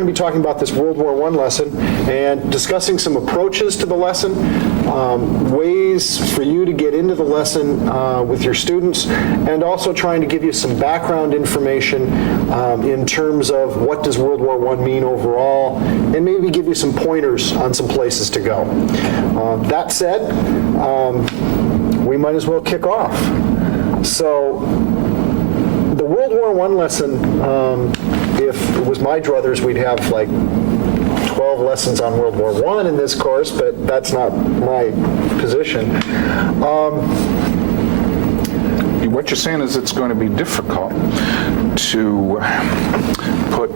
We're going to be talking about this World War I lesson and discussing some approaches to the lesson, ways for you to get into the lesson with your students, and also trying to give you some background information in terms of what does World War I mean overall, and maybe give you some pointers on some places to go. That said, we might as well kick off. So, the World War I lesson, if it was my druthers, we'd have like 12 lessons on World War I in this course, but that's not my position. What you're saying is it's going to be difficult to put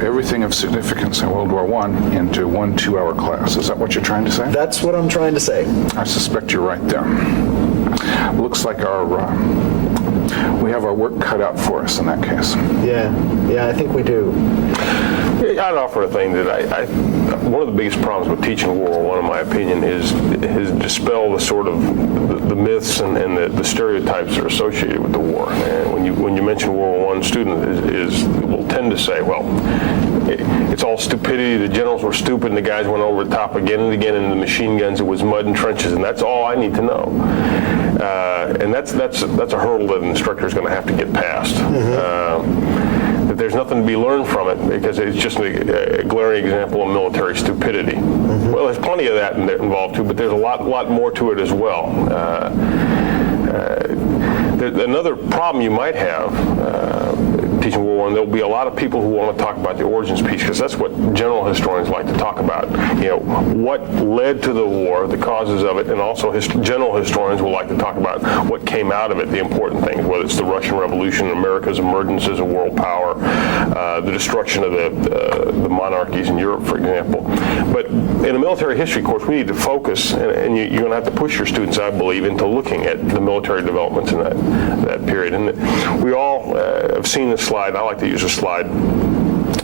everything of significance in World War I into one 2-hour class. Is that what you're trying to say? That's what I'm trying to say. I suspect you're right there. Looks like we have our work cut out for us in that case. Yeah, I think we do. I'd offer a thing that one of the biggest problems with teaching World War I, in my opinion, is dispel the sort of the myths and the stereotypes that are associated with the war. And when you mention World War I, students will tend to say, well, it's all stupidity. The generals were stupid, and the guys went over the top again and again, and the machine guns, it was mud and trenches, and that's all I need to know. And that's a hurdle that an instructor is going to have to get past. That there's nothing to be learned from it because it's just a glaring example of military stupidity. Well, there's plenty of that involved too, but there's a lot more to it as well. Another problem you might have teaching World War I, there'll be a lot of people who want to talk about the origins piece because that's what general historians like to talk about. You know, what led to the war, the causes of it, and also general historians will like to talk about what came out of it, the important things, whether it's the Russian Revolution, America's emergence as a world power, the destruction of the monarchies in Europe, for example. But in a military history course, we need to focus, and you're going to have to push your students, I believe, into looking at the military developments in that period. And we all have seen this slide. I like to use a slide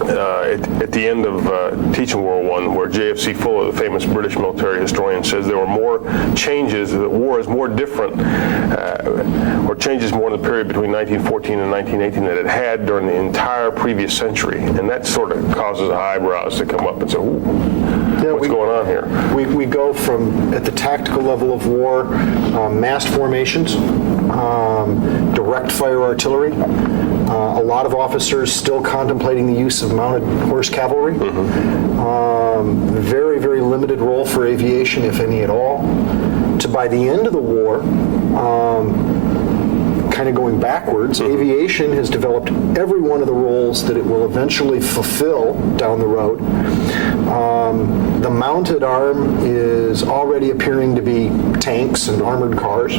at the end of teaching World War I, where J.F.C. Fuller, the famous British military historian, says there were more changes, the war is more different, or changes more in the period between 1914 and 1918 than it had during the entire previous century. And that sort of causes eyebrows to come up and say, ooh, what's going on here? We go from, at the tactical level of war, massed formations, direct fire artillery, a lot of officers still contemplating the use of mounted horse cavalry, very, very limited role for aviation, if any at all, to by the end of the war, kind of going backwards, aviation has developed every one of the roles that it will eventually fulfill down the road. The mounted arm is already appearing to be tanks and armored cars.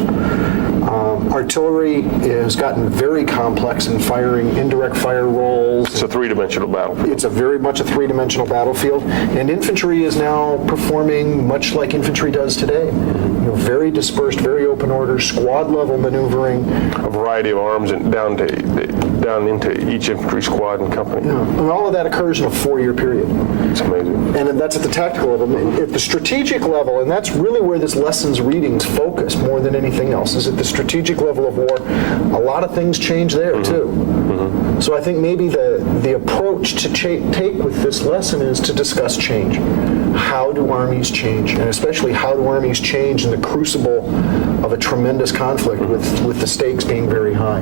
Artillery has gotten very complex in firing indirect fire roles. It's a three-dimensional battlefield. It's very much a three-dimensional battlefield. And infantry is now performing much like infantry does today. Very dispersed, very open order, squad-level maneuvering. A variety of arms and down into each infantry squad and company. Yeah. And all of that occurs in a 4-year period. It's amazing. And that's at the tactical level. At the strategic level, and that's really where this lessons readings focus more than anything else, is at the strategic level of war. A lot of things change there, too. So I think maybe the approach to take with this lesson is to discuss change. How do armies change? And especially how do armies change in the crucible of a tremendous conflict with the stakes being very high?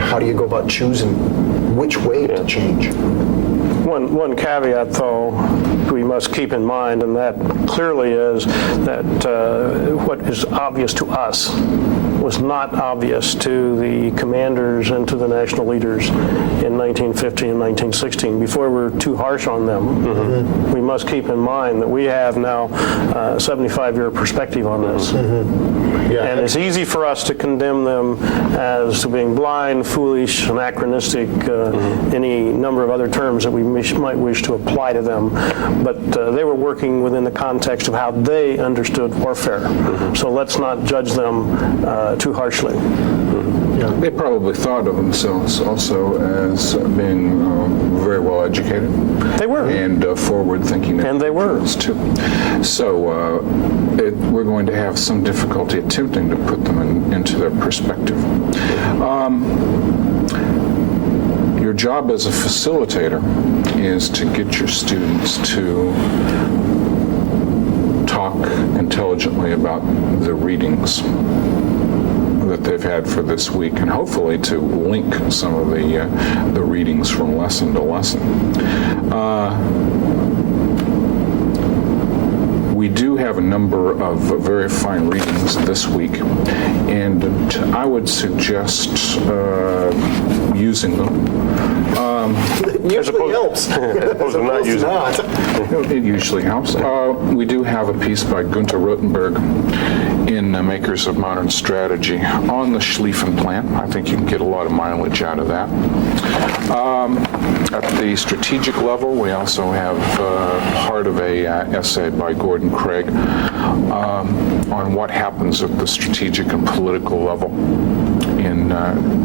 How do you go about choosing which way to change? One caveat, though, we must keep in mind, and that clearly is that what is obvious to us was not obvious to the commanders and to the national leaders in 1915 and 1916. Before we're too harsh on them, we must keep in mind that we have now a 75-year perspective on this. And it's easy for us to condemn them as being blind, foolish, anachronistic, any number of other terms that we might wish to apply to them. But they were working within the context of how they understood warfare. So let's not judge them too harshly. They probably thought of themselves also as being very well educated. They were. And forward-thinking. And they were. Too. So we're going to have some difficulty attempting to put them into their perspective. Your job as a facilitator is to get your students to talk intelligently about the readings that they've had for this week, and hopefully to link some of the readings from lesson to lesson. We do have a number of very fine readings this week, and I would suggest using them. Usually helps. As opposed to not using it. It usually helps. We do have a piece by Gunther Rotenberg in Makers of Modern Strategy on the Schlieffen Plan. I think you can get a lot of mileage out of that. At the strategic level, we also have part of a essay by Gordon Craig on what happens at the strategic and political level in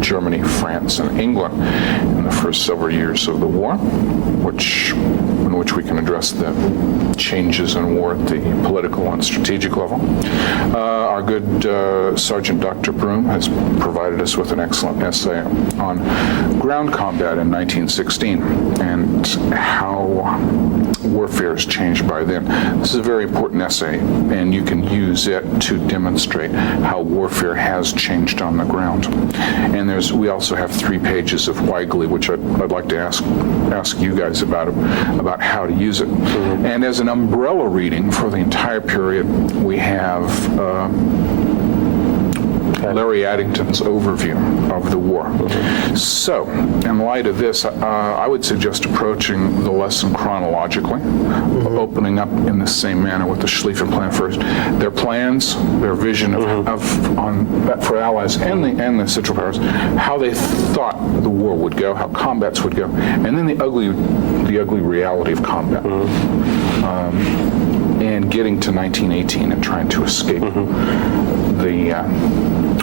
Germany, France, and England in the first several years of the war, in which we can address the changes in war at the political and strategic level. Our good Sergeant Dr. Broom has provided us with an excellent essay on ground combat in 1916 and how warfare has changed by then. This is a very important essay, and you can use it to demonstrate how warfare has changed on the ground. And we also have 3 pages of Weigely, which I'd like to ask you guys about how to use it. Mm-hmm. And as an umbrella reading for the entire period, we have Larry Addington's overview of the war. Mm-hmm. So, in light of this, I would suggest approaching the lesson chronologically, mm-hmm. opening up in the same manner with the Schlieffen Plan first. Their plans, their vision for Allies and the Central Powers, how they thought the war would go, how combats would go, and then the ugly reality of combat. Mm-hmm. And getting to 1918 and trying to escape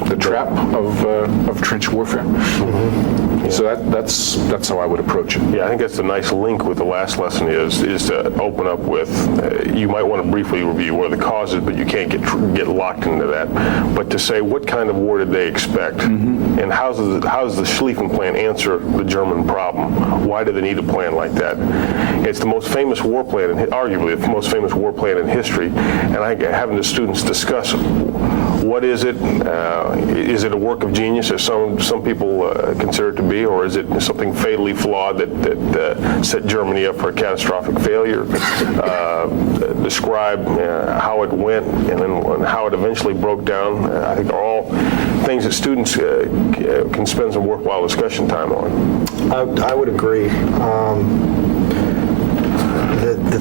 the trap of trench warfare. Mm-hmm. Yeah. So that's how I would approach it. Yeah, I think that's a nice link with the last lesson is to open up with, you might want to briefly review what are the causes, but you can't get locked into that. But to say what kind of war did they expect, mm-hmm. and how does the Schlieffen Plan answer the German problem? Why do they need a plan like that? It's the most famous war plan, arguably the most famous war plan in history, and I having the students discuss what is it? Is it a work of genius, as some people consider it to be, or is it something fatally flawed that set Germany up for a catastrophic failure? Describe how it went and then how it eventually broke down. I think are all things that students can spend some worthwhile discussion time on. I would agree.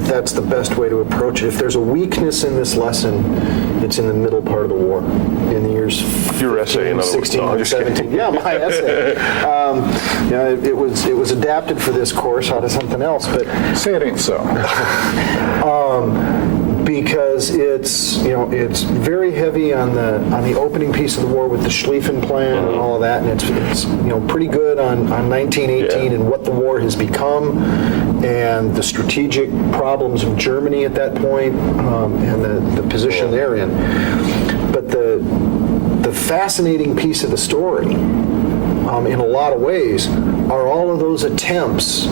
That's the best way to approach it. If there's a weakness in this lesson, it's in the middle part of the war, in the years 16 and 17. Yeah, my essay. It was adapted for this course out of something else, but say it ain't so. Because it's very heavy on the opening piece of the war with the Schlieffen Plan and all of that, and it's pretty good on 1918 and what the war has become and the strategic problems of Germany at that point and the position they're in. But the fascinating piece of the story, in a lot of ways, are all of those attempts.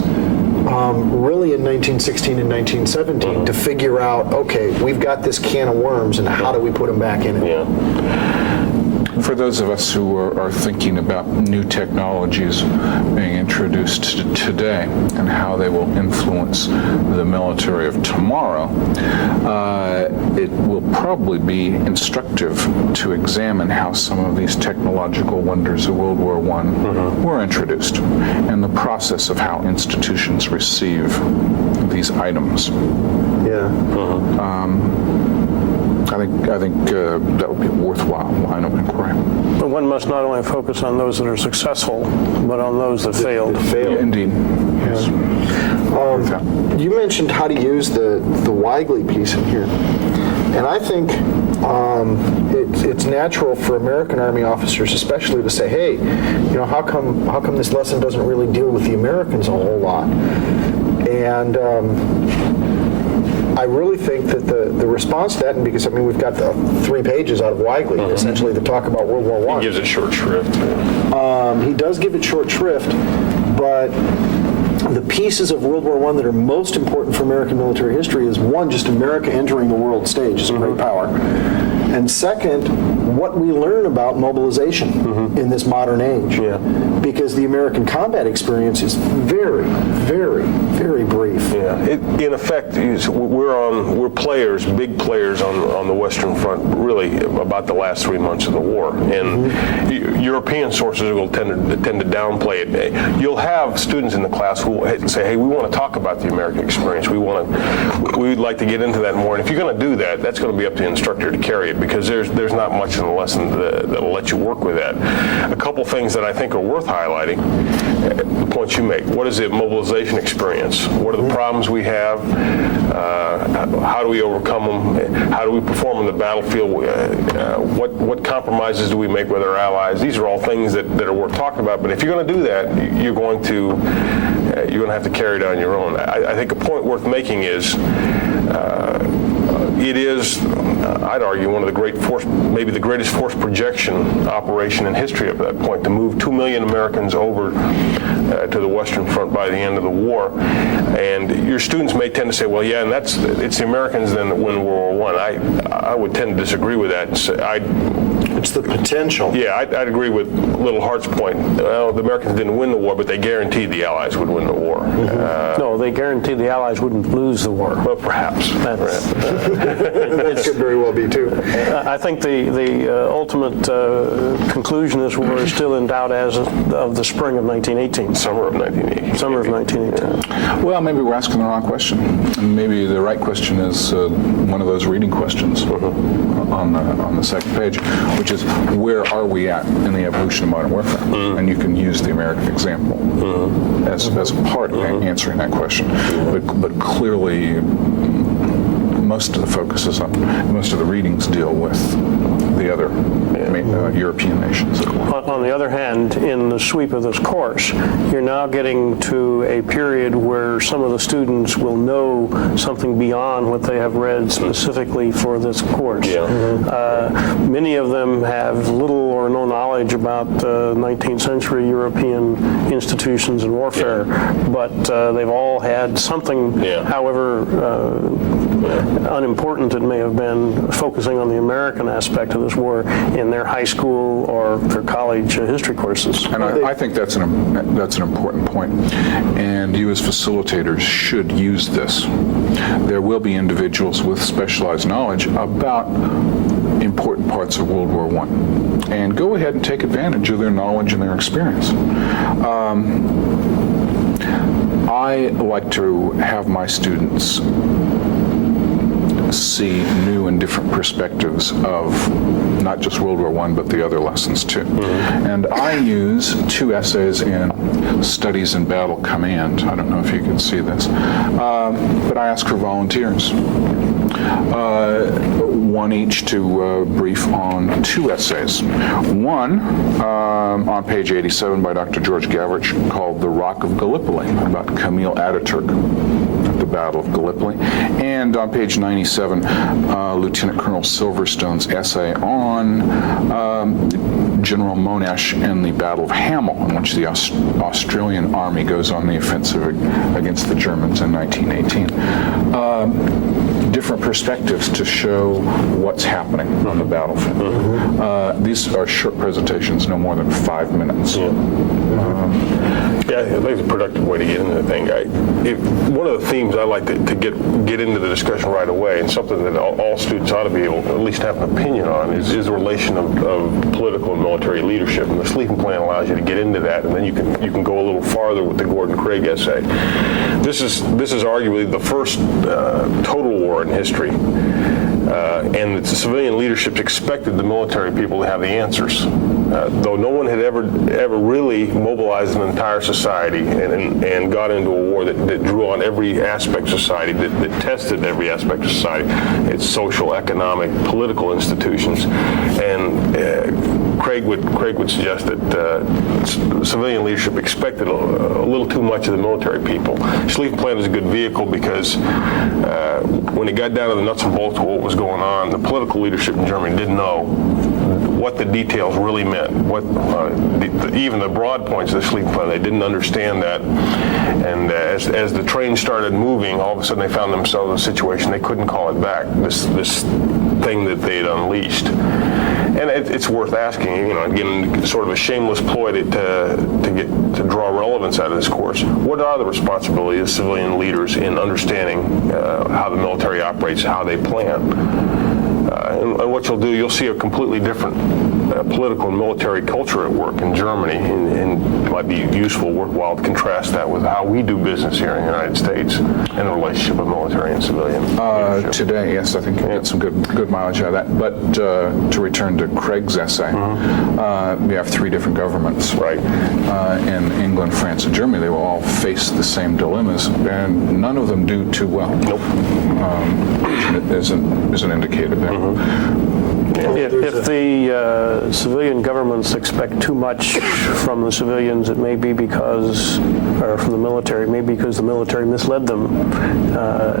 Really in 1916 and 1917 to figure out, okay, we've got this can of worms, and how do we put them back in it? Yeah. For those of us who are thinking about new technologies being introduced today and how they will influence the military of tomorrow, it will probably be instructive to examine how some of these technological wonders of World War I were introduced and the process of how institutions receive these items. Yeah. I think that would be a worthwhile line of inquiry. But one must not only focus on those that are successful, but on those that failed. Yeah, indeed. Yes. You mentioned how to use the Weigely piece in here, and I think it's natural for American Army officers, especially, to say, "Hey, how come this lesson doesn't really deal with the Americans a whole lot?" And I really think that the response to that, and because we've got the 3 pages out of Weigely essentially to talk about World War I. He gives it short shrift. He does give it short shrift, But the pieces of World War I that are most important for American military history is, one, just America entering the world stage as a great power. And second, what we learn about mobilization in this modern age. Yeah. Because the American combat experience is very, very, very brief. Yeah, in effect, we're players, big players on the Western Front, really about the last 3 months of the war, and European sources will tend to downplay it. You'll have students in the class who will say, "Hey, we want to talk about the American experience. We'd like to get into that more." And if you're going to do that, that's going to be up to the instructor to carry it, because there's not much in the lesson that'll let you work with that. A couple things that I think are worth highlighting, the points you make. What is the mobilization experience? What are the problems we have? How do we overcome them? How do we perform on the battlefield? What compromises do we make with our allies? These are all things that are worth talking about. But if you're going to do that, you're going to have to carry it on your own. I think a point worth making is it is, I'd argue, one of the great force, maybe the greatest force projection operation in history up to that point, to move 2 million Americans over to the Western Front by the end of the war. And your students may tend to say, well, yeah, and it's the Americans then that win World War I. I would tend to disagree with that. It's the potential. Yeah, I'd agree with Little Hart's point. Well, the Americans didn't win the war, but they guaranteed the Allies would win the war. No, they guaranteed the Allies wouldn't lose the war. Well, perhaps. That could very well be, too. I think the ultimate conclusion of this war is still in doubt as of the spring of 1918. Summer of 1918. Summer of 1918. Well, maybe we're asking the wrong question. And maybe the right question is one of those reading questions on the second page, which is, where are we at in the evolution of modern warfare? And you can use the American example as a part of answering that question. But clearly, most of the focus is on, most of the readings deal with the other European nations. On the other hand, in the sweep of this course, you're now getting to a period where some of the students will know something beyond what they have read specifically for this course. Many of them have little or no knowledge about 19th century European institutions and warfare, but they've all had something, however unimportant it may have been, focusing on the American aspect of this war in their high school or their college history courses. And I think that's an important point. And you as facilitators should use this. There will be individuals with specialized knowledge about important parts of World War I. And go ahead and take advantage of their knowledge and their experience. I like to have my students see new and different perspectives of not just World War I, but the other lessons too. And I use 2 essays in Studies in Battle Command. I don't know if you can see this, but I ask for volunteers. One each to brief on 2 essays. One on page 87 by Dr. George Gavrich called The Rock of Gallipoli, about Camille Ataturk at the Battle of Gallipoli. And on page 97, Lieutenant Colonel Silverstone's essay on General Monash and the Battle of Hamel, in which the Australian Army goes on the offensive against the Germans in 1918. Different perspectives to show what's happening on the battlefield. These are short presentations, no more than 5 minutes. Yeah, I think it's a productive way to get into the thing. One of the themes I like to get into the discussion right away, and something that all students ought to be able to at least have an opinion on, is the relation of political and military leadership. And the Sleeping Plan allows you to get into that, and then you can go a little farther with the Gordon Craig essay. This is arguably the first total war in history. And the civilian leadership expected the military people to have the answers. Though no one had ever really mobilized an entire society and got into a war that drew on every aspect of society, that tested every aspect of society, its social, economic, political institutions. And Craig would suggest that civilian leadership expected a little too much of the military people. Sleeping Plan is a good vehicle because when it got down to the nuts and bolts of what was going on, the political leadership in Germany didn't know what the details really meant, what even the broad points of the Schlieffen Plan. They didn't understand that, and as the train started moving, all of a sudden they found themselves in a situation they couldn't call it back. This thing that they'd unleashed. And it's worth asking, again, sort of a shameless ploy to draw relevance out of this course. What are the responsibilities of civilian leaders in understanding how the military operates, how they plan? And what you'll see a completely different political and military culture at work in Germany, and it might be useful, worthwhile to contrast that with how we do business here in the United States and the relationship of military and civilian. Today, yes, I think you get some good mileage out of that. But to return to Craig's essay, we have three different governments. Right. In England, France, and Germany, they will all face the same dilemmas, and none of them do too well. Nope. Is an indicator there. If the civilian governments expect too much from the civilians, it may be because, or from the military, it may be because the military misled them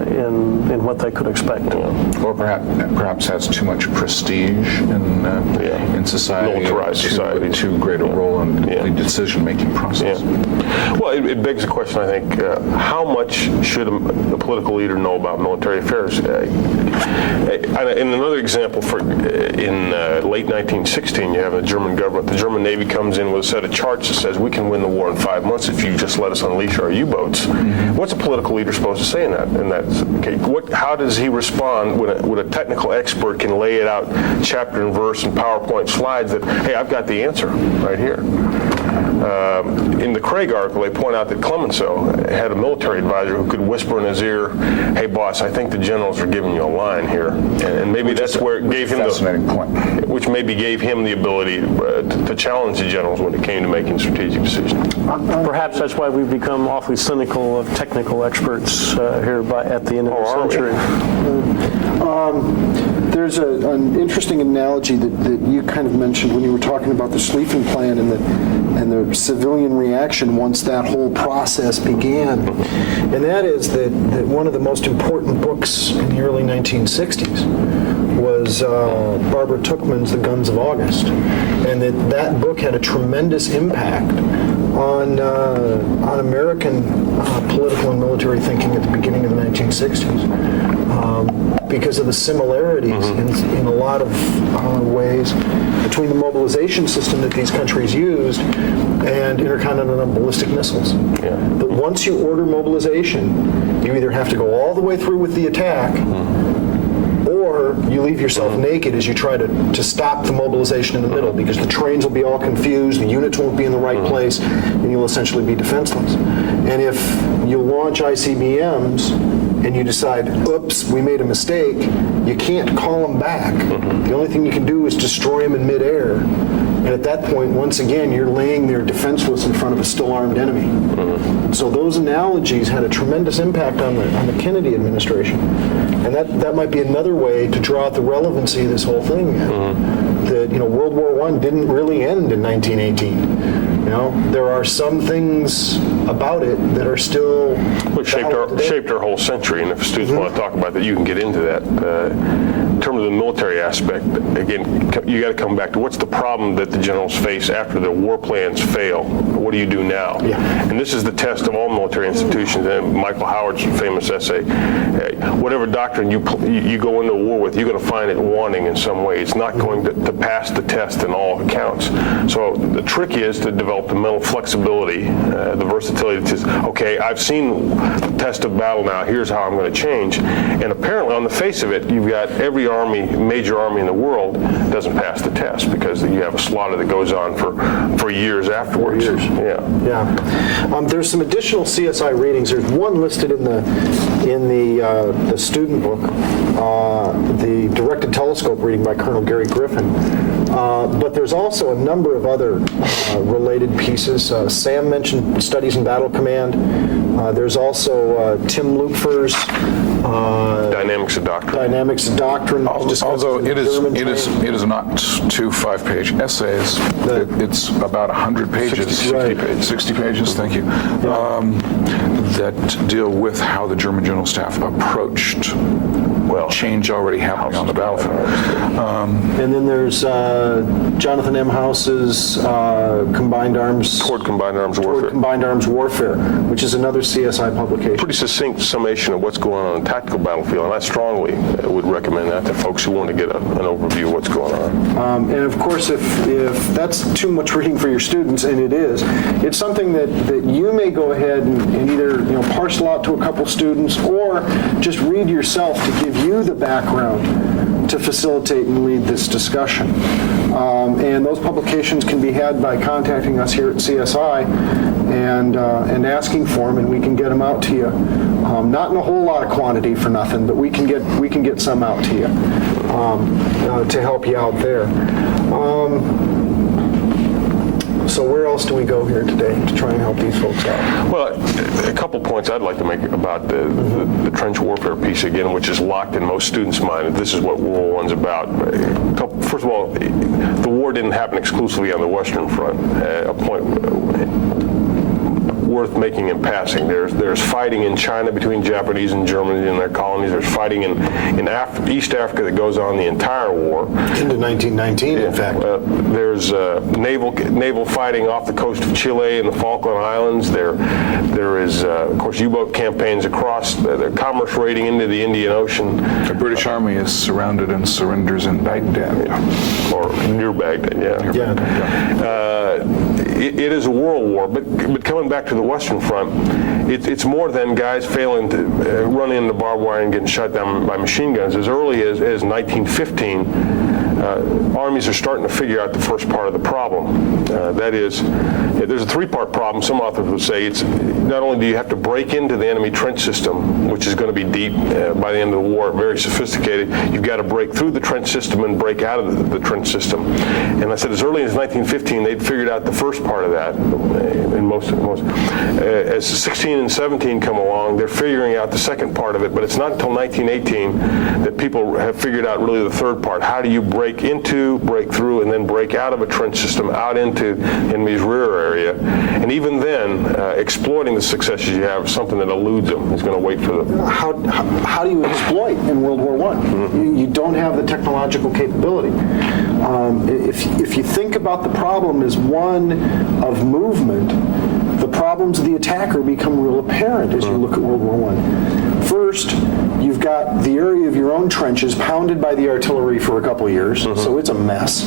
in what they could expect. Or perhaps has too much prestige in society, Militarized society. Too great a role in the decision-making process. Yeah. Well, it begs the question, I think, how much should a political leader know about military affairs? In another example, in late 1916, you have a German government. The German Navy comes in with a set of charts that says we can win the war in 5 months if you just let us unleash our U-boats. What's a political leader supposed to say in that case? How does he respond when a technical expert can lay it out chapter and verse and PowerPoint slides that, hey, I've got the answer right here? In the Craig article, they point out that Clemenceau had a military advisor who could whisper in his ear, hey, boss, I think the generals are giving you a line here. And maybe that's where it gave him which maybe gave him the ability to challenge the generals when it came to making strategic decisions. Perhaps that's why we've become awfully cynical of technical experts here at the end of the century. There's an interesting analogy that you kind of mentioned when you were talking about the Schlieffen Plan and the civilian reaction once that whole process began. And that is that one of the most important books in the early 1960s was Barbara Tuchman's The Guns of August. And that book had a tremendous impact on American political and military thinking at the beginning of the 1960s. Because of the similarities in a lot of ways between the mobilization system that these countries used and intercontinental ballistic missiles. Yeah. But once you order mobilization, you either have to go all the way through with the attack, or you leave yourself naked as you try to stop the mobilization in the middle, because the trains will be all confused, the units won't be in the right place, and you'll essentially be defenseless. And if you launch ICBMs and you decide, oops, we made a mistake, you can't call them back. The only thing you can do is destroy them in midair. And at that point, once again, you're laying there defenseless in front of a still armed enemy. So those analogies had a tremendous impact on the Kennedy administration. And that might be another way to draw out the relevancy of this whole thing. That World War I didn't really end in 1918. There are some things about it that are still shaped our whole century, and if students want to talk about that, you can get into that. In terms of the military aspect, again, you got to come back to what's the problem that the generals face after the war plans fail. What do you do now? Yeah. And this is the test of all military institutions. And Michael Howard's famous essay, whatever doctrine you go into a war with, you're going to find it wanting in some way. It's not going to pass the test in all accounts. So the trick is to develop the mental flexibility, the versatility to, okay, I've seen the test of battle now, here's how I'm going to change. And apparently on the face of it, you've got every major army in the world doesn't pass the test because you have a slaughter that goes on for years afterwards. Yeah. There's some additional CSI readings. There's one listed in the student book, the directed telescope reading by Colonel Gary Griffin. But there's also a number of other related pieces. Sam mentioned Studies in Battle Command. There's also Tim Lupfer's Dynamics of Doctrine. Dynamics of Doctrine. Although it is not 2 5-page essays. It's about 100 pages. 60 pages, thank you. That deal with how the German General Staff approached change already happening on the battlefield. And then there's Jonathan M. House's Combined Arms Toward Combined Arms Warfare. Combined Arms Warfare, which is another CSI publication. Pretty succinct summation of what's going on in the tactical battlefield, and I strongly would recommend that to folks who want to get an overview of what's going on. And of course, if that's too much reading for your students, and it is, it's something that you may go ahead and either parcel out to a couple students or just read yourself to give you the background to facilitate and lead this discussion. And those publications can be had by contacting us here at CSI and asking for them, and we can get them out to you. Not in a whole lot of quantity for nothing, but we can get some out to you to help you out there. So where else do we go here today to try and help these folks out? Well, a couple points I'd like to make about the trench warfare piece again, which is locked in most students' mind. This is what World War I's about. First of all, the war didn't happen exclusively on the Western Front. A point worth making in passing. There's fighting in China between Japanese and Germans in their colonies. There's fighting in East Africa that goes on the entire war. Into 1919, in fact. There's naval fighting off the coast of Chile and the Falkland Islands. There is, of course, U-boat campaigns across the commerce raiding into the Indian Ocean. The British Army is surrounded and surrenders in Baghdad. Or near Baghdad, yeah. It is a world war, but coming back to the Western Front, it's more than guys failing to run into barbed wire and getting shot down by machine guns. As early as 1915, armies are starting to figure out the first part of the problem. That is, there's a three-part problem. Some authors would say it's not only do you have to break into the enemy trench system, which is going to be deep by the end of the war, very sophisticated, you've got to break through the trench system and break out of the trench system. And I said as early as 1915, they'd figured out the first part of that. In most. As 16 and 17 come along, they're figuring out the second part of it, but it's not until 1918 that people have figured out really the third part. How do you break into, break through, and then break out of a trench system out into enemy's rear area? And even then, exploiting the successes you have is something that eludes them. Is going to wait for them. How do you exploit in World War I? Mm-hmm. You don't have the technological capability. If you think about the problem as one of movement, the problems of the attacker become real apparent as you look at World War I. First, you've got the area of your own trenches pounded by the artillery for a couple of years, so it's a mess.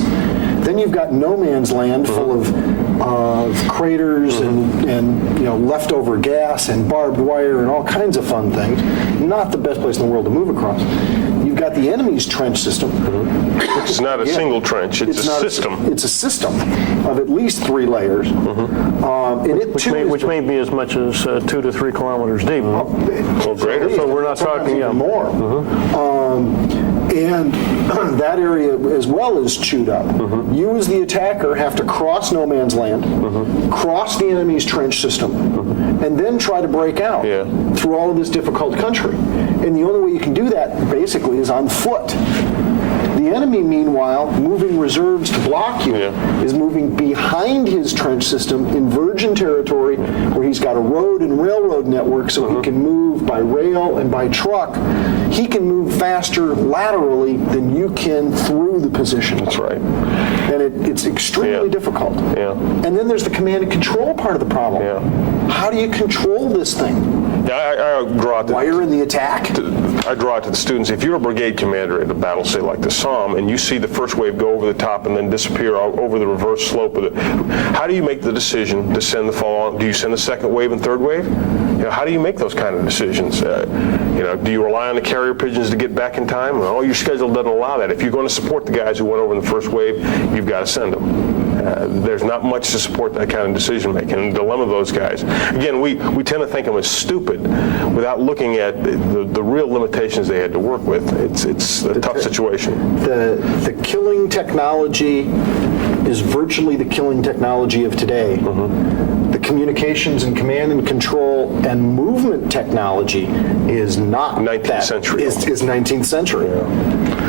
Then you've got no man's land full of craters and leftover gas and barbed wire and all kinds of fun things. Not the best place in the world to move across. You've got the enemy's trench system. It's not a single trench, it's a system. It's a system of at least 3 layers. Which may be as much as 2 to 3 kilometers deep. Well, greater. So we're not talking more. And that area as well is chewed up. You as the attacker have to cross no man's land, cross the enemy's trench system, and then try to break out through all of this difficult country. And the only way you can do that basically is on foot. The enemy, meanwhile, moving reserves to block you, is moving behind his trench system in virgin territory where he's got a road and railroad network so he can move by rail and by truck. He can move faster laterally than you can through the position. That's right. And it's extremely difficult. Yeah. And then there's the command and control part of the problem. Yeah. How do you control this thing? I draw it Wire in the attack? I draw it to the students. If you're a brigade commander at a battle, say like the Somme, and you see the first wave go over the top and then disappear over the reverse slope of it, how do you make the decision to send the follow-on? Do you send the second wave and third wave? How do you make those kind of decisions? Do you rely on the carrier pigeons to get back in time? Well, your schedule doesn't allow that. If you're going to support the guys who went over in the first wave, you've got to send them. There's not much to support that kind of decision making. And the dilemma of those guys. Again, we tend to think of them as stupid without looking at the real limitations they had to work with. It's a tough situation. The killing technology is virtually the killing technology of today. The communications and command and control and movement technology is not 19th century. Is 19th century.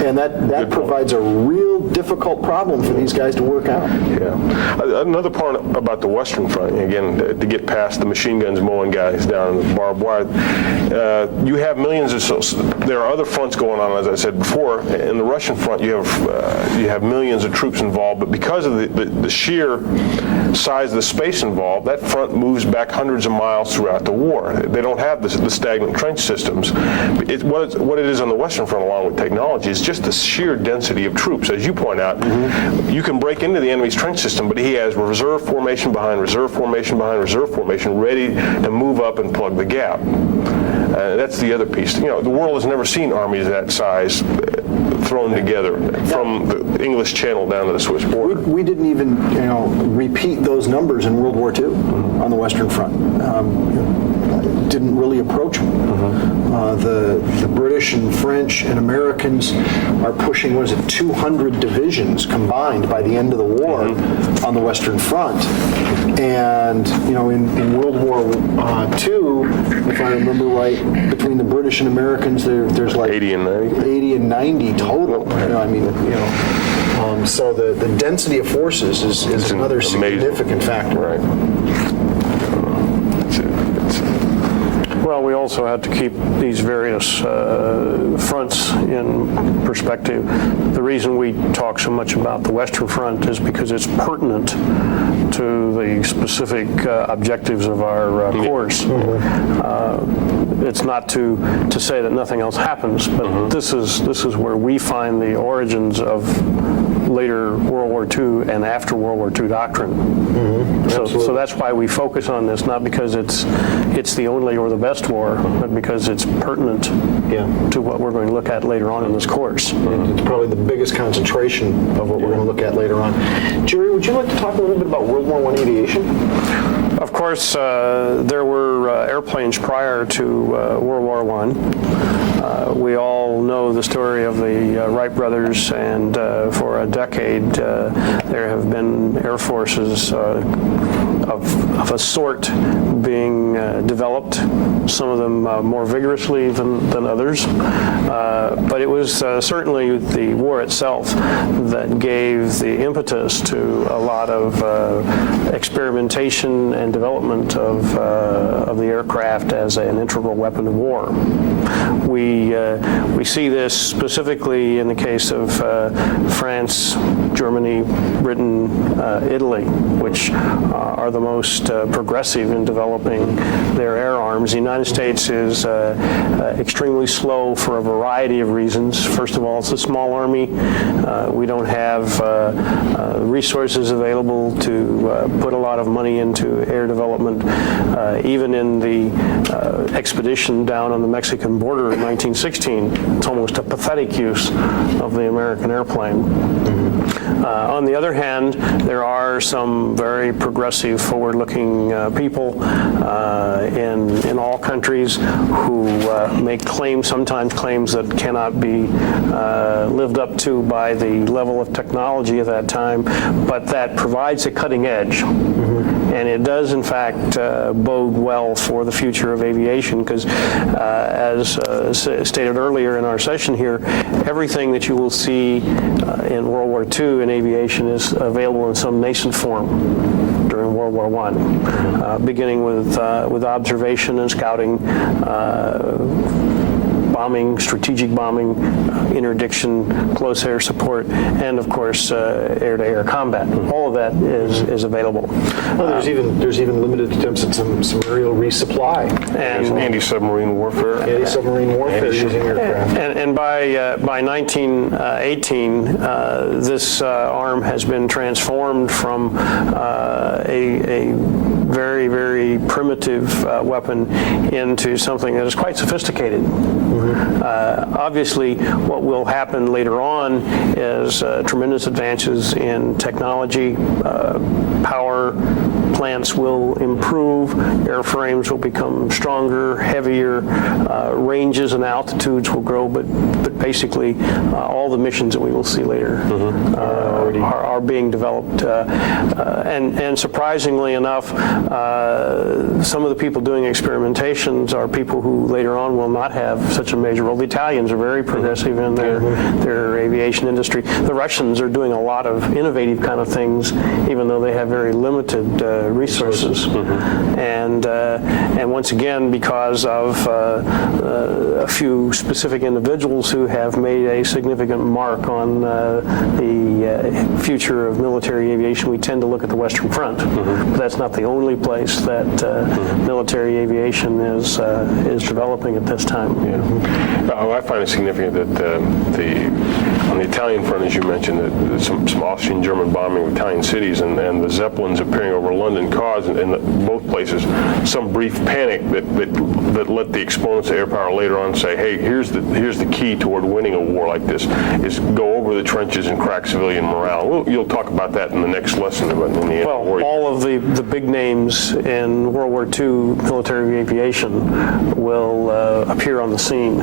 And that provides a real difficult problem for these guys to work out. Yeah. Another part about the Western Front, again, to get past the machine guns mowing guys down in the barbed wire, you have millions of, there are other fronts going on, as I said before. In the Russian front, you have millions of troops involved, but because of the sheer size of the space involved, that front moves back hundreds of miles throughout the war. They don't have the stagnant trench systems. What it is on the Western Front, along with technology, is just the sheer density of troops. As you point out, you can break into the enemy's trench system, but he has reserve formation behind reserve formation behind reserve formation ready to move up and plug the gap. That's the other piece. The world has never seen armies that size thrown together from the English Channel down to the Swiss border. We didn't even, repeat those numbers in World War II on the Western Front. Didn't really approach them. The British and French and Americans are pushing, 200 divisions combined by the end of the war on the Western Front. And, in World War II, if I remember right, between the British and Americans, there's like 80 and 90. 80 and 90 total. So the density of forces is another amazing. significant factor. Right. Well, we also have to keep these various fronts in perspective. The reason we talk so much about the Western Front is because it's pertinent to the specific objectives of our course. It's not to say that nothing else happens, but this is where we find the origins of later World War II and after World War II doctrine. So that's why we focus on this, not because it's the only or the best war, but because it's pertinent to what we're going to look at later on in this course. It's probably the biggest concentration of what we're going to look at later on. Jerry, would you like to talk a little bit about World War I aviation? Of course, there were airplanes prior to World War I. We all know the story of the Wright brothers, and for a decade there have been air forces of a sort being developed, some of them more vigorously than others. But it was certainly the war itself that gave the impetus to a lot of experimentation and development of the aircraft as an integral weapon of war. We see this specifically in the case of France, Germany, Britain, Italy, which are the most progressive in developing their air arms. The United States is extremely slow for a variety of reasons. First of all, it's a small army. We don't have resources available to put a lot of money into air development. Even in the expedition down on the Mexican border in 1916, it's almost a pathetic use of the American airplane. On the other hand, there are some very progressive, forward-looking people in all countries who make claims, sometimes claims that cannot be lived up to by the level of technology at that time, but that provides a cutting edge. And it does, in fact, bode well for the future of aviation, because as stated earlier in our session here, everything that you will see in World War II in aviation is available in some nascent form during World War I, beginning with observation and scouting, bombing, strategic bombing, interdiction, close air support, and of course air-to-air combat. All of that is available. Well, there's even limited attempts at some aerial resupply And Anti-submarine warfare. Anti-submarine warfare using aircraft. And by 1918, this arm has been transformed from a very, very primitive weapon into something that is quite sophisticated. Obviously, what will happen later on is tremendous advances in technology. Power plants will improve, airframes will become stronger, heavier, ranges and altitudes will grow, but basically all the missions that we will see later are being developed. And surprisingly enough, some of the people doing experimentations are people who later on will not have such a major role. The Italians are very progressive in their aviation industry. The Russians are doing a lot of innovative kind of things, even though they have very limited resources. And once again, because of a few specific individuals who have made a significant mark on the future of military aviation, we tend to look at the Western Front. But that's not the only place that military aviation is developing at this time. I find it significant that on the Italian front, as you mentioned, that some Austrian German bombing of Italian cities and the Zeppelins appearing over London caused in both places some brief panic that let the exponents of air power later on say, hey, here's the key toward winning a war like this, is go over the trenches and crack civilian morale. You'll talk about that in the next lesson about in the end of the war. All of the big names in World War II military aviation will appear on the scene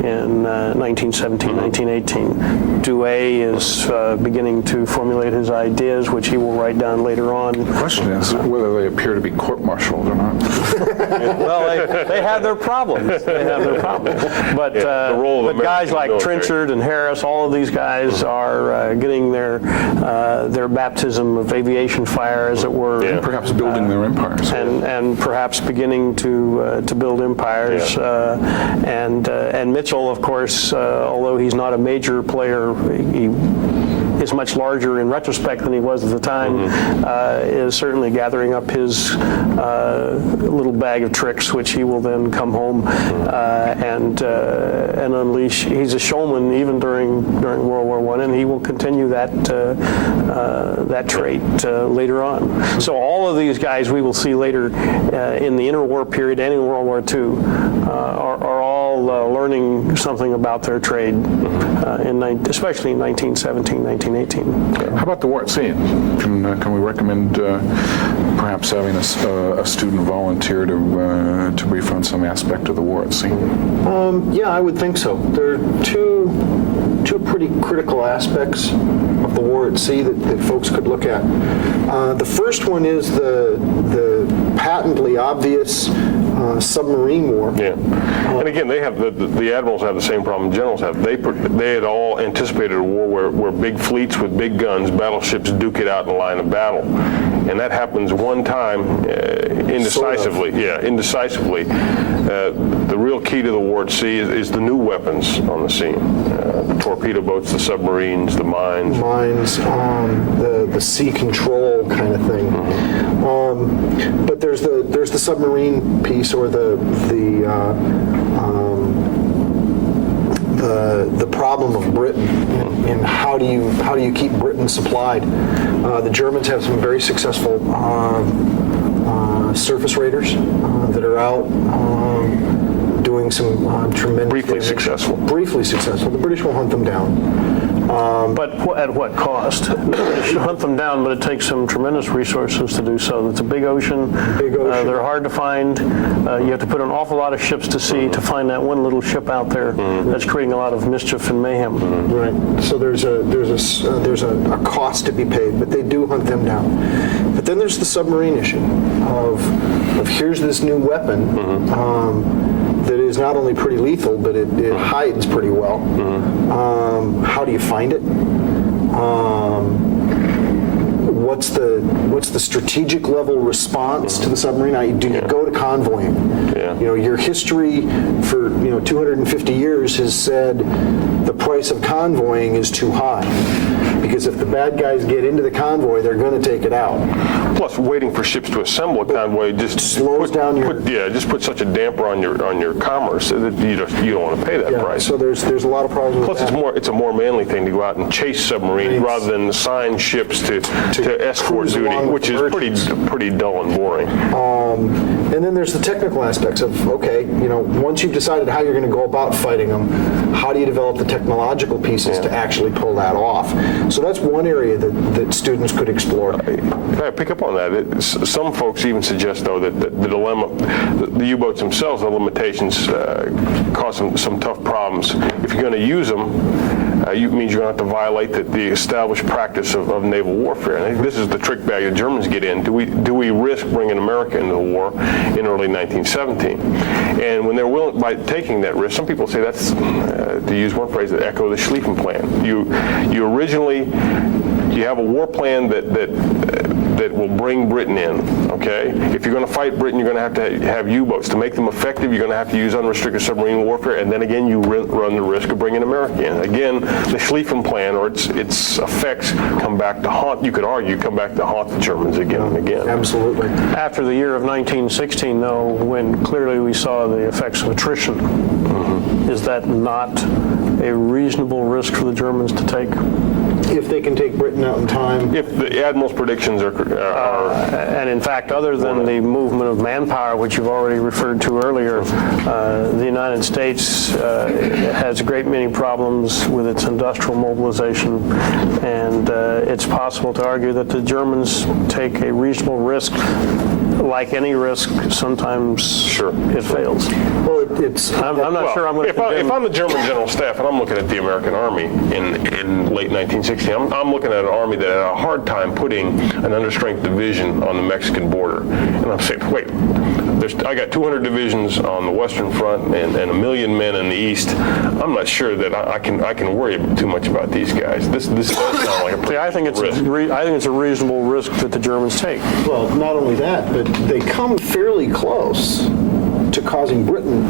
in 1917, 1918. Douay is beginning to formulate his ideas, which he will write down later on. The question is whether they appear to be court-martialed or not. Well, they have their problems. But, but guys like Trenchard and Harris, all of these guys are getting their baptism of aviation fire, as it were. And perhaps building their empires. And perhaps beginning to build empires. And Mitchell, of course, although he's not a major player, he is much larger in retrospect than he was at the time, is certainly gathering up his little bag of tricks, which he will then come home and unleash. He's a showman even during World War I, and he will continue that trait later on. So all of these guys we will see later in the interwar period and in World War II are all learning something about their trade, especially in 1917, 1918. How about the war at sea? Can we recommend perhaps having a student volunteer to brief on some aspect of the war at sea? Yeah, I would think so. There are two pretty critical aspects of the war at sea that folks could look at. The first one is the patently obvious submarine war. Yeah, and again, they have the admirals have the same problem generals have. They had all anticipated a war where big fleets with big guns, battleships duke it out in a line of battle, and that happens one time indecisively. Sort of. Yeah, indecisively. The real key to the war at sea is the new weapons on the scene: the torpedo boats, the submarines, the mines. The sea control kind of thing. But there's the submarine piece, or the problem of Britain, and how do you keep Britain supplied? The Germans have some very successful surface raiders that are out doing some tremendous Briefly successful. The British will hunt them down. But at what cost? They should hunt them down, but it takes some tremendous resources to do so. It's a big ocean. They're hard to find. You have to put an awful lot of ships to sea to find that one little ship out there that's creating a lot of mischief and mayhem. Right. So there's a cost to be paid, but they do hunt them down. But then there's the submarine issue of here's this new weapon. That is not only pretty lethal, but it hides pretty well. How do you find it? What's the strategic level response to the submarine? Do you go to convoying? Yeah. Your history for 250 years has said the price of convoying is too high, because if the bad guys get into the convoy, they're going to take it out. Plus, waiting for ships to assemble a convoy just slows down just put such a damper on your commerce that you don't want to pay that price. So there's a lot of problems. Plus, it's a more manly thing to go out and chase submarines rather than assign ships to escort duty, which is pretty dull and boring. And then there's the technical aspects of, once you've decided how you're going to go about fighting them, how do you develop the technological pieces to actually pull that off? So that's one area that students could explore. I pick up on that. Some folks even suggest, though, that the dilemma, the U-boats themselves, the limitations cause some tough problems. If you're going to use them, means you're going to have to violate the established practice of naval warfare. And I think this is the trick bag the Germans get in. Do we risk bringing America into the war in early 1917? And when they're willing, by taking that risk, some people say that's, to use one phrase, that echo the Schlieffen Plan. You originally, you have a war plan that will bring Britain in, okay? If you're going to fight Britain, you're going to have U-boats. To make them effective, you're going to have to use unrestricted submarine warfare, and then again, you run the risk of bringing America in. Again, the Schlieffen Plan, or its effects, come back to haunt, you could argue, come back to haunt the Germans again and again. Absolutely. After the year of 1916, though, when clearly we saw the effects of attrition, is that not a reasonable risk for the Germans to take? If they can take Britain out in time. If the Admiral's predictions are And in fact, other than the movement of manpower, which you've already referred to earlier, the United States has a great many problems with its industrial mobilization, and it's possible to argue that the Germans take a reasonable risk. Like any risk, sometimes it fails. Well, I'm not sure I'm going to condemn. If I'm the German General Staff and I'm looking at the American Army in late 1916, I'm looking at an army that had a hard time putting an understrength division on the Mexican border. And I'm saying, wait, I got 200 divisions on the Western Front and 1 million men in the East. I'm not sure that I can worry too much about these guys. This does sound like a pretty I think it's risk. I think it's a reasonable risk that the Germans take. well, not only that, but they come fairly close to causing Britain.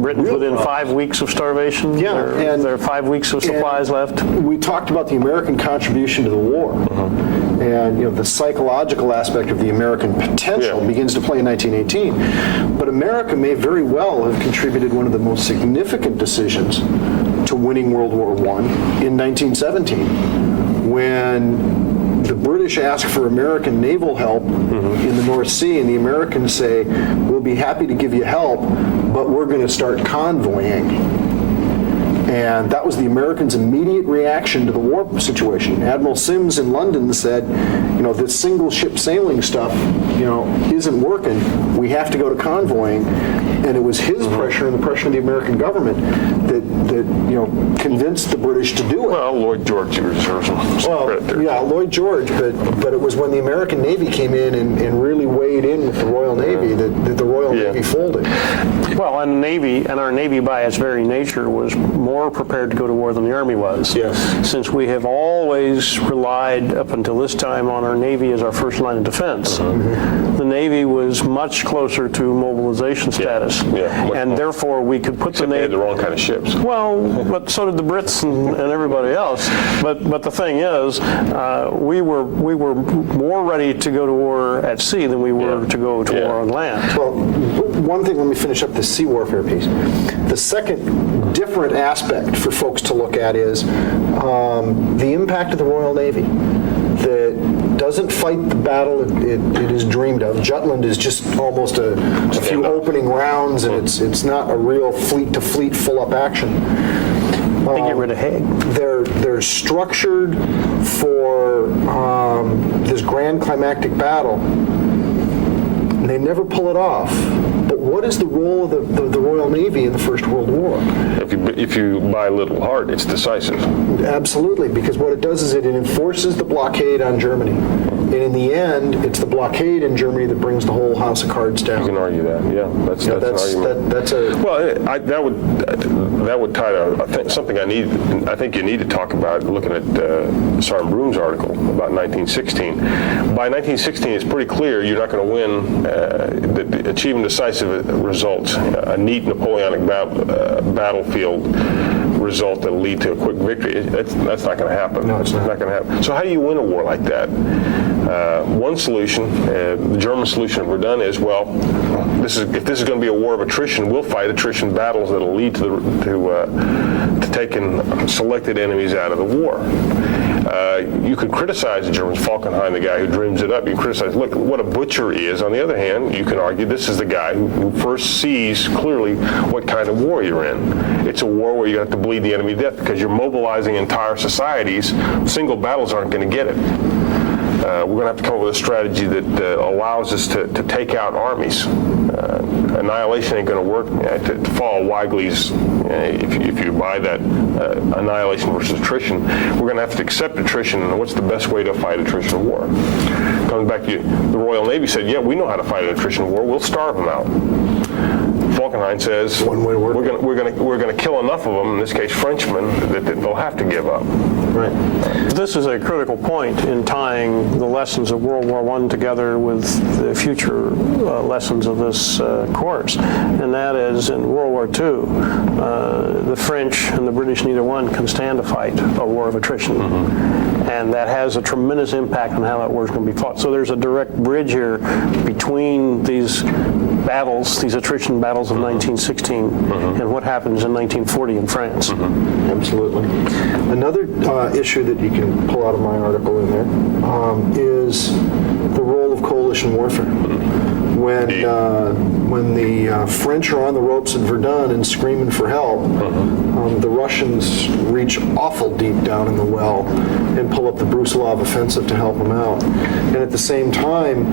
Britain's within 5 weeks of starvation. Yeah, and there are 5 weeks of supplies left. We talked about the American contribution to the war, and the psychological aspect of the American potential begins to play in 1918. But America may very well have contributed one of the most significant decisions to winning World War I in 1917, when the British ask for American naval help in the North Sea, and the Americans say, we'll be happy to give you help, but we're going to start convoying. And that was the Americans' immediate reaction to the war situation. Admiral Sims in London said, this single ship sailing stuff, isn't working. We have to go to convoying. And it was his pressure and the pressure of the American government that convinced the British to do it. Well, Lloyd George deserves some credit there. Yeah, Lloyd George, but it was when the American Navy came in and really weighed in with the Royal Navy that the Royal Navy folded. Well, and our Navy by its very nature was more prepared to go to war than the Army was. Yes. Since we have always relied up until this time on our Navy as our first line of defense. The Navy was much closer to mobilization status. And therefore we could put Except they had the wrong kind of ships. Well, but so did the Brits and everybody else. But the thing is, we were more ready to go to war at sea than we were to go to war on land. Well, one thing, let me finish up the sea warfare piece. The second different aspect for folks to look at is the impact of the Royal Navy that doesn't fight the battle it is dreamed of. Jutland is just almost a few opening rounds, and it's not a real fleet-to-fleet full-up action. They get rid of Haig. They're structured for this grand climactic battle. They never pull it off. But what is the role of the Royal Navy in the First World War? If you buy little heart, it's decisive. Absolutely, because what it does is it enforces the blockade on Germany. And in the end, it's the blockade in Germany that brings the whole house of cards down. You can argue that. Yeah, that's an argument. That would tie to something I think you need to talk about. Looking at Sergeant Broom's article about 1916. By 1916, it's pretty clear you're not going to win achieving decisive results. A neat Napoleonic battlefield result that'll lead to a quick victory. That's not going to happen. No, it's not going to happen. So how do you win a war like that? One solution, the German solution at Verdun is, if this is going to be a war of attrition, we'll fight attrition battles that'll lead to taking selected enemies out of the war. You could criticize the Germans, Falkenhayn, the guy who dreams it up. You can criticize, look, what a butcher is. On the other hand, you can argue this is the guy who first sees clearly what kind of war you're in. It's a war where you have to bleed the enemy to death because you're mobilizing entire societies. Single battles aren't going to get it. We're going to have to come up with a strategy that allows us to take out armies. Annihilation ain't going to work. To follow Weigley's, if you buy that annihilation versus attrition, we're going to have to accept attrition. And what's the best way to fight attrition war? Comes back to the Royal Navy said, yeah, we know how to fight an attrition war. We'll starve them out. Falkenhayn says we're going to kill enough of them, in this case Frenchmen, that they'll have to give up. Right. This is a critical point in tying the lessons of World War I together with the future lessons of this course, and that is in World War II, the French and the British, neither one can stand to fight a war of attrition. And that has a tremendous impact on how that war is going to be fought. So there's a direct bridge here between these battles, these attrition battles of 1916, and what happens in 1940 in France. Absolutely. Another issue that you can pull out of my article in there is the role of coalition warfare. When the French are on the ropes at Verdun and screaming for help, the Russians reach awful deep down in the well and pull up the Brusilov offensive to help them out. And at the same time,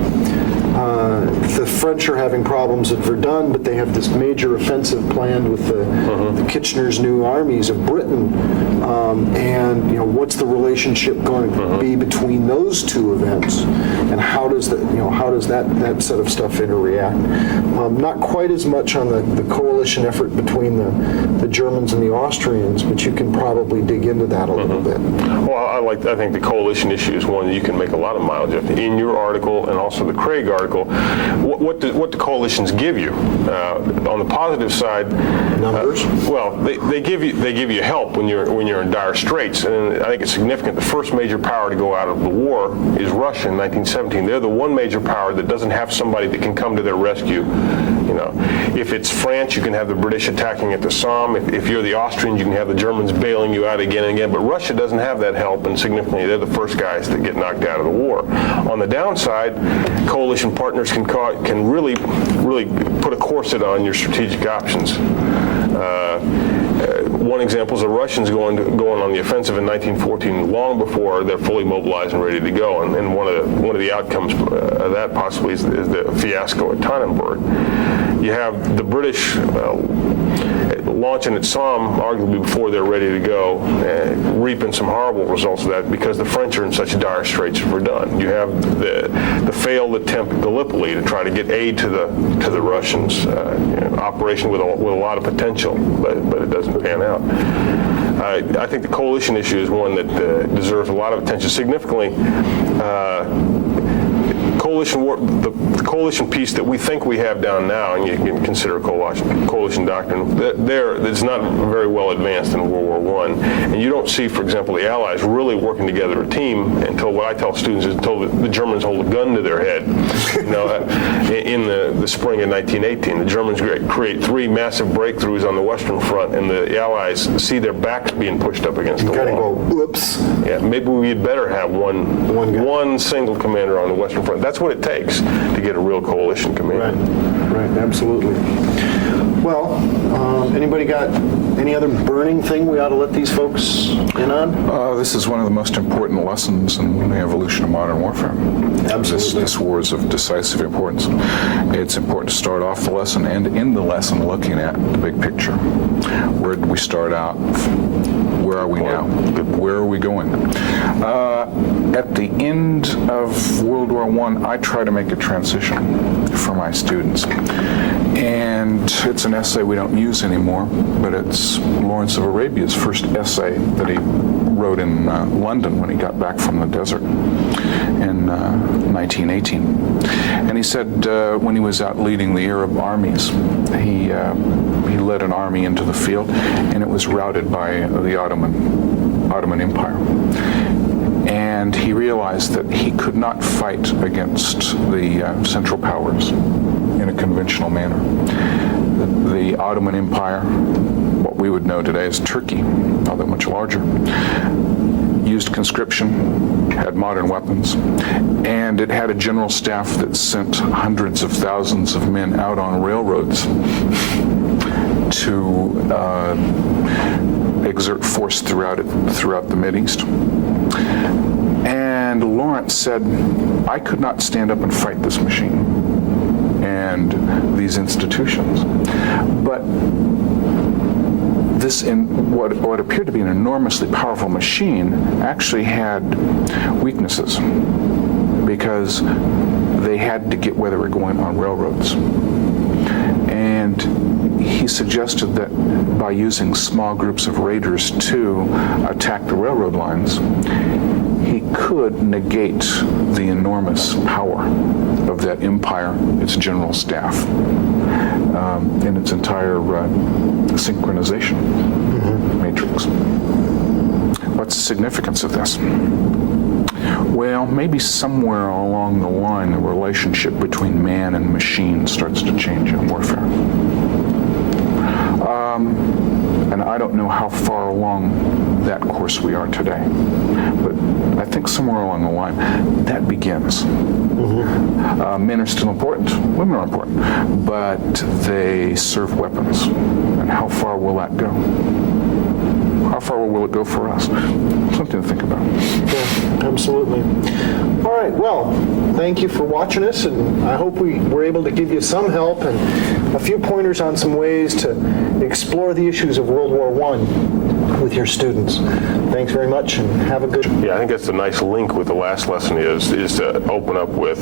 the French are having problems at Verdun, but they have this major offensive planned with the Kitchener's new armies of Britain. And what's the relationship going to be between those two events, and how does that set of stuff interact? Not quite as much on the coalition effort between the Germans and the Austrians, but you can probably dig into that a little bit. Well, I think the coalition issue is one that you can make a lot of mileage of. In your article and also the Craig article, what do coalitions give you? On the positive side, Numbers. Well, they give you help when you're in dire straits, and I think it's significant. The first major power to go out of the war is Russia in 1917. They're the one major power that doesn't have somebody that can come to their rescue. If it's France, you can have the British attacking at the Somme. If you're the Austrians, you can have the Germans bailing you out again and again. But Russia doesn't have that help, and significantly, they're the first guys that get knocked out of the war. On the downside, coalition partners can really put a corset on your strategic options. One example is the Russians going on the offensive in 1914 long before they're fully mobilized and ready to go. And one of the outcomes of that possibly is the fiasco at Tannenberg. You have the British launching at Somme, arguably before they're ready to go, reaping some horrible results of that because the French are in such dire straits for Verdun. You have the failed attempt at Gallipoli to try to get aid to the Russians, operation with a lot of potential, but it doesn't pan out. I think the coalition issue is one that deserves a lot of attention. Significantly, the coalition piece that we think we have down now, and you can consider coalition doctrine, it's not very well advanced in World War I. And you don't see, for example, the Allies really working together a team until what I tell students is until the Germans hold a gun to their head. In the spring of 1918, the Germans create three massive breakthroughs on the Western Front, and the Allies see their backs being pushed up against the wall. Kind of go, oops. Yeah, maybe we'd better have one single commander on the Western Front. That's what it takes to get a real coalition command. Right, absolutely. Well, anybody got any other burning thing we ought to let these folks in on? This is one of the most important lessons in the evolution of modern warfare. Absolutely. This war is of decisive importance. It's important to start off the lesson and end the lesson looking at the big picture. Where did we start out? Where are we now? Where are we going? At the end of World War I try to make a transition for my students. And it's an essay we don't use anymore, but it's Lawrence of Arabia's first essay that he wrote in London when he got back from the desert in 1918. And he said when he was out leading the Arab armies, he led an army into the field, and it was routed by the Ottoman Empire. And he realized that he could not fight against the Central Powers in a conventional manner. The Ottoman Empire, what we would know today as Turkey, although much larger, used conscription, had modern weapons, and it had a general staff that sent hundreds of thousands of men out on railroads to exert force throughout the Mideast. And Lawrence Lawrence said, I could not stand up and fight this machine and these institutions. But this, in what appeared to be an enormously powerful machine, actually had weaknesses because they had to get where they were going on railroads. And he suggested that by using small groups of raiders to attack the railroad lines, he could negate the enormous power of that empire, its general staff, and its entire synchronization matrix. What's the significance of this? Well, maybe somewhere along the line, the relationship between man and machine starts to change in warfare. And I don't know how far along that course we are today, but I think somewhere along the line, that begins. Men are still important, women are important, but they serve weapons. And how far will that go? How far will it go for us? Something to think about. Yeah, absolutely. All right, well, thank you for watching us, and I hope we were able to give you some help and a few pointers on some ways to explore the issues of World War I with your students. Thanks very much, and have a good... Yeah, I think that's a nice link with the last lesson is to open up with,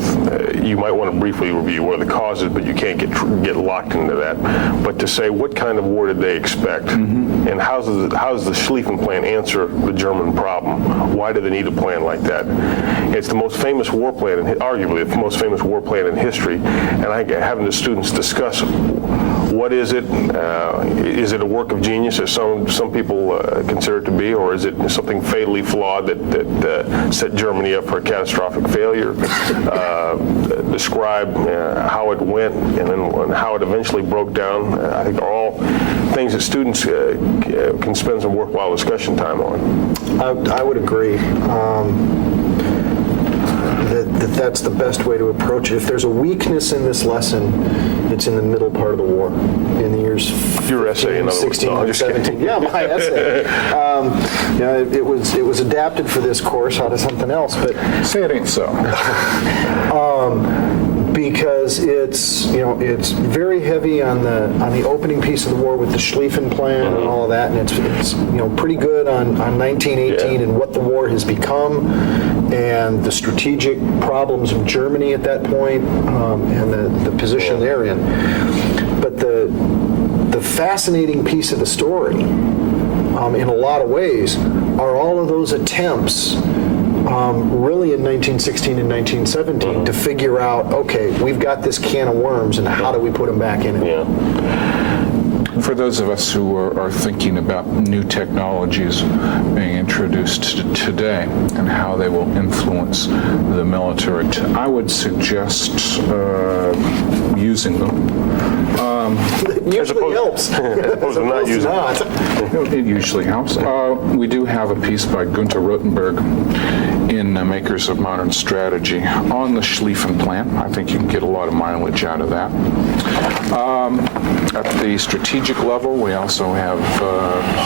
you might want to briefly review what are the causes, but you can't get locked into that. But to say, what kind of war did they expect? And how does the Schlieffen Plan answer the German problem? Why do they need a plan like that? It's the most famous war plan, arguably the most famous war plan in history. And I think having the students discuss what is it? Is it a work of genius, as some people consider it to be, or is it something fatally flawed that set Germany up for a catastrophic failure? Describe how it went and then how it eventually broke down. I think are all things that students can spend some worthwhile discussion time on. I would agree. That's the best way to approach it. If there's a weakness in this lesson, it's in the middle part of the war, in the years Your essay, in other words. 16 No, I'm and just 17. kidding. Yeah, my essay. It was adapted for this course out of something else, but Say it ain't so. because it's very heavy on the opening piece of the war with the Schlieffen Plan and all of that, and it's pretty good on 1918 and what the war has become and the strategic problems of Germany at that point and the position they're in. But the fascinating piece of the story, in a lot of ways, are all of those attempts. Really in 1916 and 1917 to figure out, okay, we've got this can of worms, and how do we put them back in it? Yeah. For those of us who are thinking about new technologies being introduced today and how they will influence the military, I would suggest using them. It usually helps. As opposed to not using it. It usually helps. We do have a piece by Gokl in Makers of Modern Strategy on the Schlieffen Plan. I think you can get a lot of mileage out of that. At the strategic level, we also have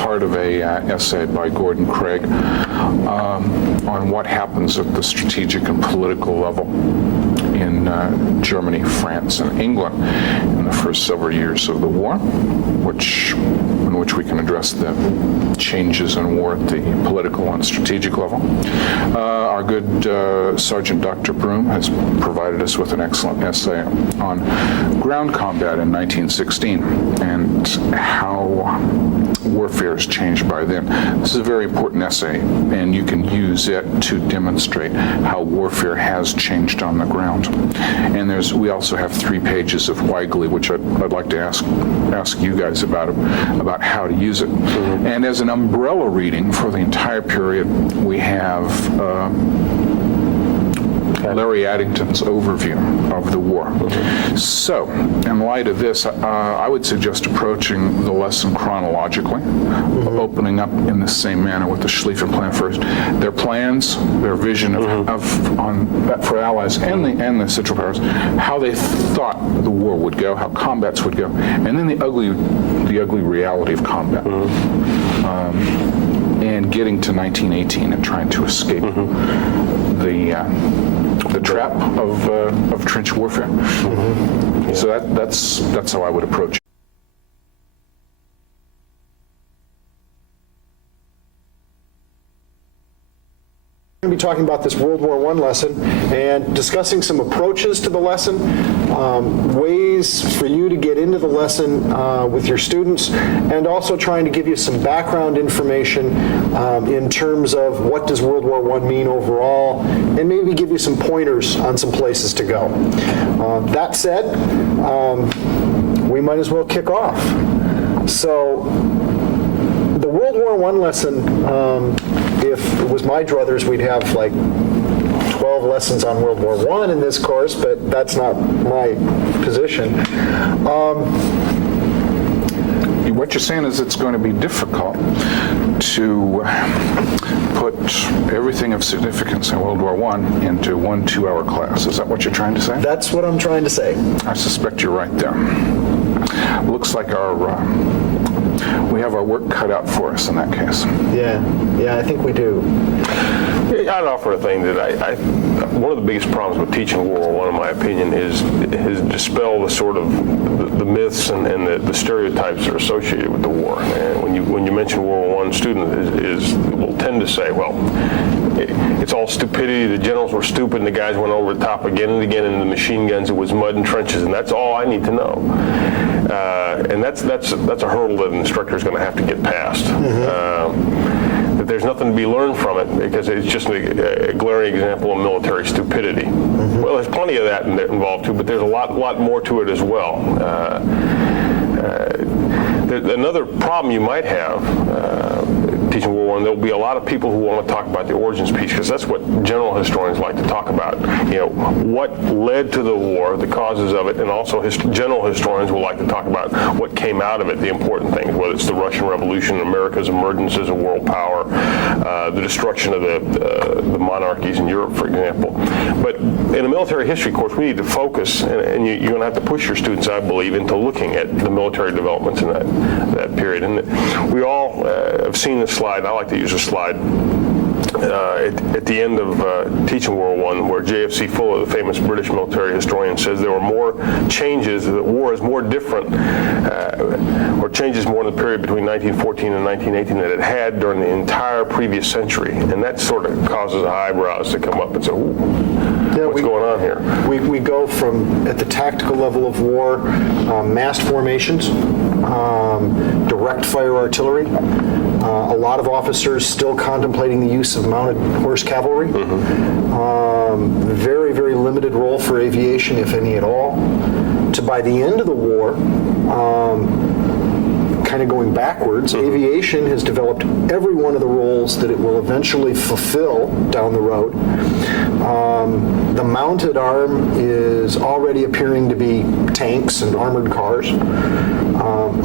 part of a essay by Gordon Craig on what happens at the strategic and political level in Germany, France, and England in the first several years of the war, in which we can address the changes in war at the political and strategic level. Our good Sergeant Dr. Broom has provided us with an excellent essay on ground combat in 1916 and how warfare has changed by then. This is a very important essay, and you can use it to demonstrate how warfare has changed on the ground. And we also have 3 pages of Weigely, which I'd like to ask you guys about how to use it. And as an umbrella reading for the entire period, we have Larry Addington's overview of the war. So, in light of this, I would suggest approaching the lesson chronologically, opening up in the same manner with the Schlieffen Plan first. Their plans, their vision for Allies and the Central Powers, how they thought the war would go, how combats would go, and then the ugly reality of combat. And getting to 1918 and trying to escape the trap of trench warfare. So that's how I would approach it. We're going to be talking about this World War I lesson and discussing some approaches to the lesson, ways for you to get into the lesson with your students, and also trying to give you some background information in terms of what does World War I mean overall, and maybe give you some pointers on some places to go. That said, we might as well kick off. So, the World War I lesson, if it was my druthers, we'd have like 12 lessons on World War I in this course, but that's not my position. What you're saying is it's going to be difficult to put everything of significance in World War I into 1 2-hour class. Is that what you're trying to say? That's what I'm trying to say. I suspect you're right there. Looks like we have our work cut out for us in that case. Yeah, I think we do. I'd offer a thing that one of the biggest problems with teaching World War I, in my opinion, is dispel the sort of the myths and the stereotypes that are associated with the war. And when you mention World War I, students will tend to say, well, it's all stupidity. The generals were stupid, and the guys went over the top again and again, and the machine guns, it was mud and trenches, and that's all I need to know. And that's a hurdle that an instructor is going to have to get past. That there's nothing to be learned from it because it's just a glaring example of military stupidity. Well, there's plenty of that involved too, but there's a lot more to it as well. Another problem you might have teaching World War I, there'll be a lot of people who want to talk about the origins piece because that's what general historians like to talk about. What led to the war, the causes of it, and also general historians will like to talk about what came out of it, the important things, whether it's the Russian Revolution, America's emergence as a world power, the destruction of the monarchies in Europe, for example. But in a military history course, we need to focus, and you're going to have to push your students, I believe, into looking at the military developments in that period. And we all have seen this slide. I like to use a slide at the end of teaching World War I, where J.F.C. Fuller, the famous British military historian, says there were more changes, that war is more different, or changes more in the period between 1914 and 1918 than it had during the entire previous century. And that sort of causes eyebrows to come up and say, ooh, what's going on here? We go from, at the tactical level of war, massed formations, direct fire artillery, a lot of officers still contemplating the use of mounted horse cavalry, very, very limited role for aviation, if any at all, to by the end of the war, kind of going backwards, aviation has developed every one of the roles that it will eventually fulfill down the road. The mounted arm is already appearing to be tanks and armored cars.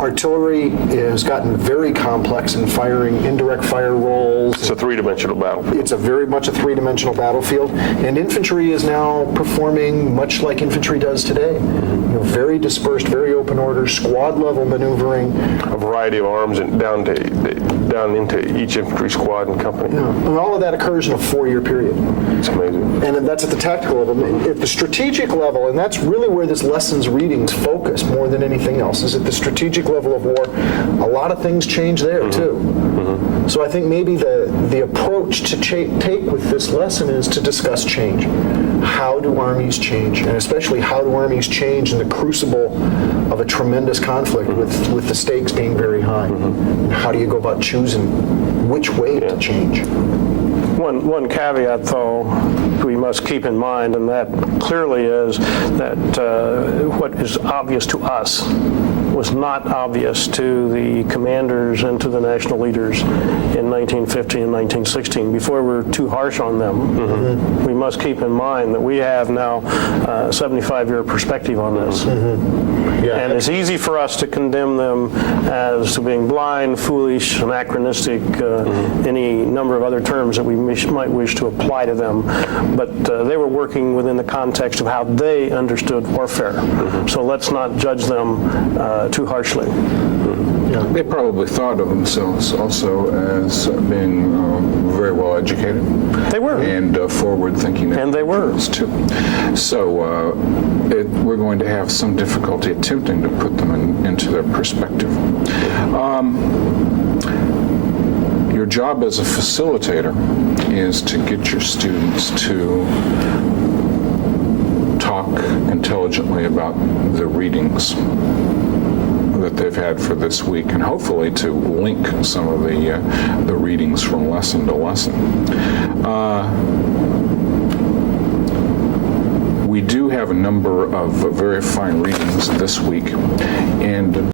Artillery has gotten very complex in firing indirect fire roles. It's a three-dimensional battlefield. It's very much a three-dimensional battlefield. And infantry is now performing much like infantry does today. Very dispersed, very open order, squad-level maneuvering. A variety of arms and down into each infantry squad and company. And all of that occurs in a 4-year period. It's amazing. And that's at the tactical level. At the strategic level, and that's really where this lessons readings focus more than anything else, is at the strategic level of war. A lot of things change there, too. So I think maybe the approach to take with this lesson is to discuss change. How do armies change? And especially how do armies change in the crucible of a tremendous conflict with the stakes being very high? And how do you go about choosing which way to change? One caveat, though, we must keep in mind, and that clearly is that what is obvious to us was not obvious to the commanders and to the national leaders in 1915 and 1916. Before we're too harsh on them, we must keep in mind that we have now a 75-year perspective on this. And it's easy for us to condemn them as to being blind, foolish, anachronistic, any number of other terms that we might wish to apply to them. But they were working within the context of how they understood warfare. So let's not judge them too harshly. They probably thought of themselves also as being very well educated. They were. And forward-thinking. And they were. Too. So we're going to have some difficulty attempting to put them into their perspective. Your job as a facilitator is to get your students to talk intelligently about the readings that they've had for this week, and hopefully to link some of the readings from lesson to lesson. We do have a number of very fine readings this week, and